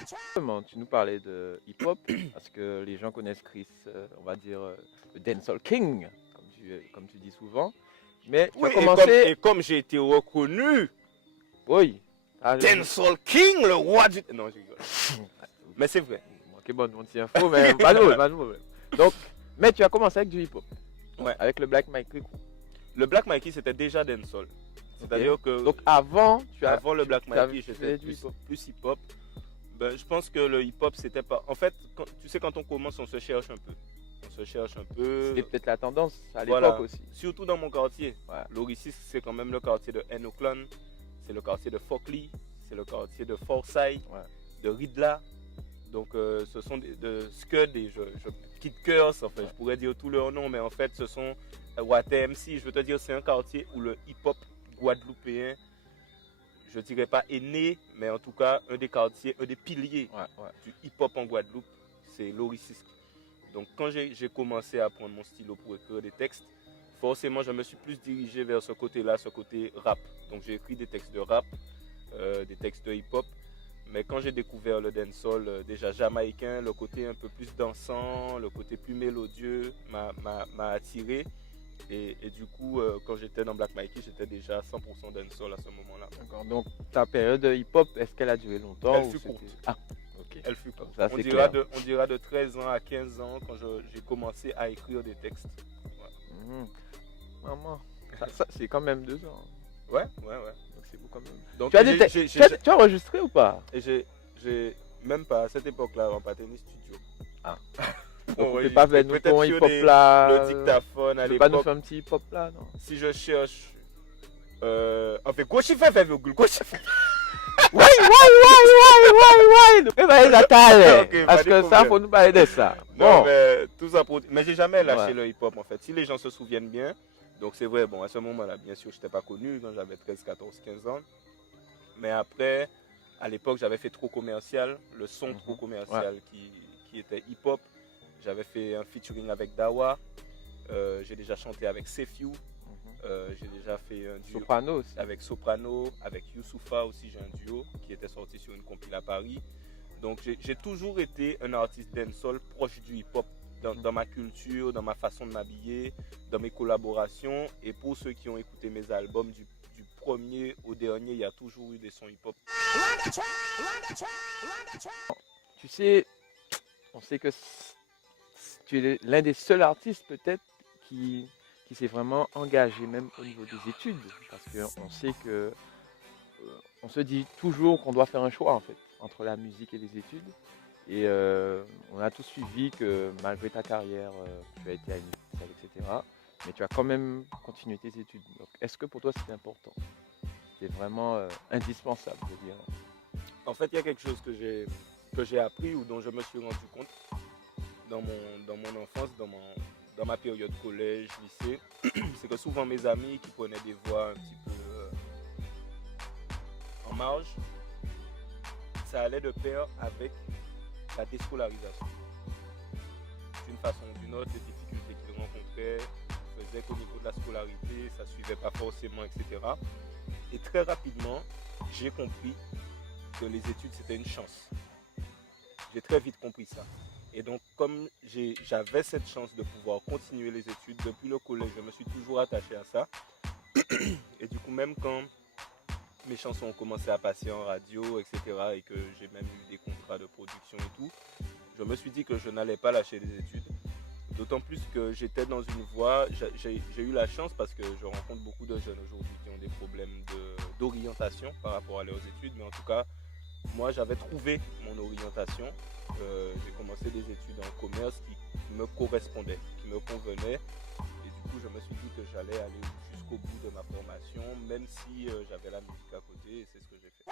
Justement, tu nous parlais de hip-hop, parce que les gens connaissent Chris, on va dire, le Dancehall King, comme tu dis souvent. Mais tu Oui, as commencé. et comme j'ai été reconnu, Oui. Dancehall King, le roi du. Non, je rigole. Mais c'est vrai. Ok, bon, on tient faux, mais pas de problème, pas de problème. Donc, mais tu as commencé avec du hip-hop. Ouais. Avec le Black Mike Crew. Le Black Mikey, c'était déjà dancehall. C'est-à-dire que. Donc, avant, avant le Black Mikey, tu j'étais faisais du hip-hop. plus hip-hop. Ben, je pense que le hip-hop, c'était pas. En fait, tu sais, quand on commence, on se cherche un peu. On se cherche un peu. C'était peut-être la tendance à l'époque Voilà. aussi. Surtout dans mon quartier. Ouais. L'Oricis, c'est quand même le quartier de Enoclan, c'est le quartier de Fockley, c'est le quartier de Forsyth, de Ridla. Donc, ce sont de Scud et Kid Curse, enfin, je pourrais dire tous leurs noms, mais en fait, ce sont WATMC. Je veux te dire, c'est un quartier où le hip-hop guadeloupéen, je dirais pas est né, mais en tout cas, un des quartiers, un des piliers du hip-hop en Guadeloupe, c'est l'Oricis. Donc, quand j'ai commencé à prendre mon stylo pour écrire des textes, forcément, je me suis plus dirigé vers ce côté-là, ce côté rap. Donc, j'ai écrit des textes de rap, des textes de hip-hop. Mais quand j'ai découvert le dancehall, déjà jamaïcain, le côté un peu plus dansant, le côté plus mélodieux m'a attiré. Et du coup, quand j'étais dans Black Mikey, j'étais déjà 100% dancehall à ce moment-là. D'accord. Donc, ta période de hip-hop, est-ce qu'elle a duré longtemps? Elle fut courte. Ah, ok. Elle fut courte. Ça, on dira de 13 ans à 15 ans quand j'ai commencé à écrire des textes. Maman, ça c'est quand même 2 ans. Ouais. Donc c'est beau quand même. Donc, tu as enregistré ou pas? Et j'ai même pas à cette époque-là, on pas tenu studio. Ah. Donc, on peut pas faire nous ton hip-hop là. Le dictaphone à l'époque. Tu peux pas nous l'époque. faire un petit hip-hop là, non? Si je cherche. On fait quoi chiffre fait Google quoi chiffre. Ouais. Nous pouvons parler de parce que ça, faut nous parler de ça. Non, mais tout ça pour. Mais j'ai jamais lâché le hip-hop en fait. Si les gens se souviennent bien. Donc c'est vrai, bon, à ce moment-là, bien sûr, je n'étais pas connu quand j'avais 13, 14, 15 ans. Mais après, à l'époque, j'avais fait Trop Commercial, le son Trop Commercial qui était hip-hop. J'avais fait un featuring avec Dawa. J'ai déjà chanté avec Sefiu. J'ai déjà fait un duo Soprano aussi. Avec Soprano, avec Youssoufa aussi, j'ai un duo qui était sorti sur une compile à Paris. Donc j'ai toujours été un artiste dancehall proche du hip-hop. Dans ma culture, dans ma façon de m'habiller, dans mes collaborations. Et pour ceux qui ont écouté mes albums, du premier au dernier, il y a toujours eu des sons hip-hop. Tu sais, on sait que tu es l'un des seuls artistes peut-être qui s'est vraiment engagé même au niveau des études. Parce qu'on sait que on se dit toujours qu'on doit faire un choix en fait entre la musique et les études. Et on a tous suivi que malgré ta carrière, tu as été à l'université, etc. Mais tu as quand même continué tes études. Donc, est-ce que pour toi c'était important? C'était vraiment indispensable, je veux dire. En fait, il y a quelque chose que j'ai appris ou dont je me suis rendu compte dans mon enfance, dans ma période collège, lycée. C'est que souvent mes amis qui prenaient des voix un petit peu en marge, ça allait de pair avec la déscolarisation. D'une façon ou d'une autre, les difficultés qu'ils rencontraient faisaient qu'au niveau de la scolarité, ça ne suivait pas forcément, etc. Et très rapidement, j'ai compris que les études, c'était une chance. J'ai très vite compris ça. Et donc, comme j'avais cette chance de pouvoir continuer les études depuis le collège, je me suis toujours attaché à ça. Et du coup, même quand mes chansons ont commencé à passer en radio, etc., et que j'ai même eu des contrats de production et tout, je me suis dit que je n'allais pas lâcher les études. D'autant plus que j'étais dans une voie, j'ai eu la chance parce que je rencontre beaucoup de jeunes aujourd'hui qui ont des problèmes d'orientation par rapport à leurs études, mais en tout cas, moi j'avais trouvé mon orientation. J'ai commencé des études en commerce qui me correspondaient, qui me convenaient. Et du coup, je me suis dit que j'allais aller jusqu'au bout de ma formation, même si j'avais la musique à côté, et c'est ce que j'ai fait.